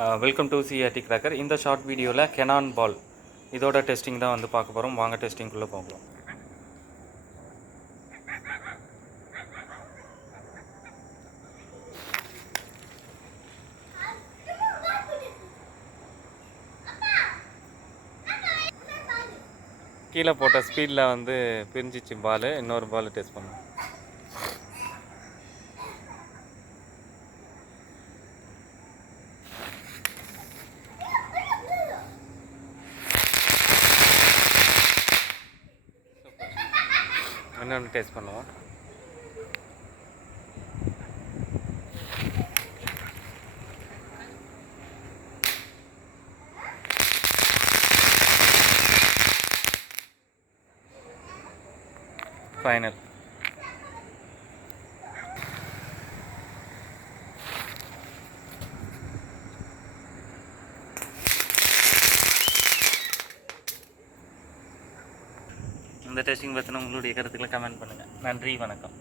Welcome to CRT cracker. இந்த short வீடியோவில் cannon ball இதோட டெஸ்டிங் தான் வந்து பார்க்க போகிறோம். வாங்க டெஸ்டிங்குள்ளே போகலாம். கீழே போட்ட ஸ்பீடில் வந்து பிரிஞ்சிச்சு பால். இன்னொரு பால் டெஸ்ட் பண்ணோம். இன்னொன்று டேஸ்ட் பண்ணுவோம். ஃபைனல். இந்த டெஸ்டிங் பற்றின உங்களுடைய கருத்துக்களை கமெண்ட் பண்ணுங்கள். நன்றி, வணக்கம்.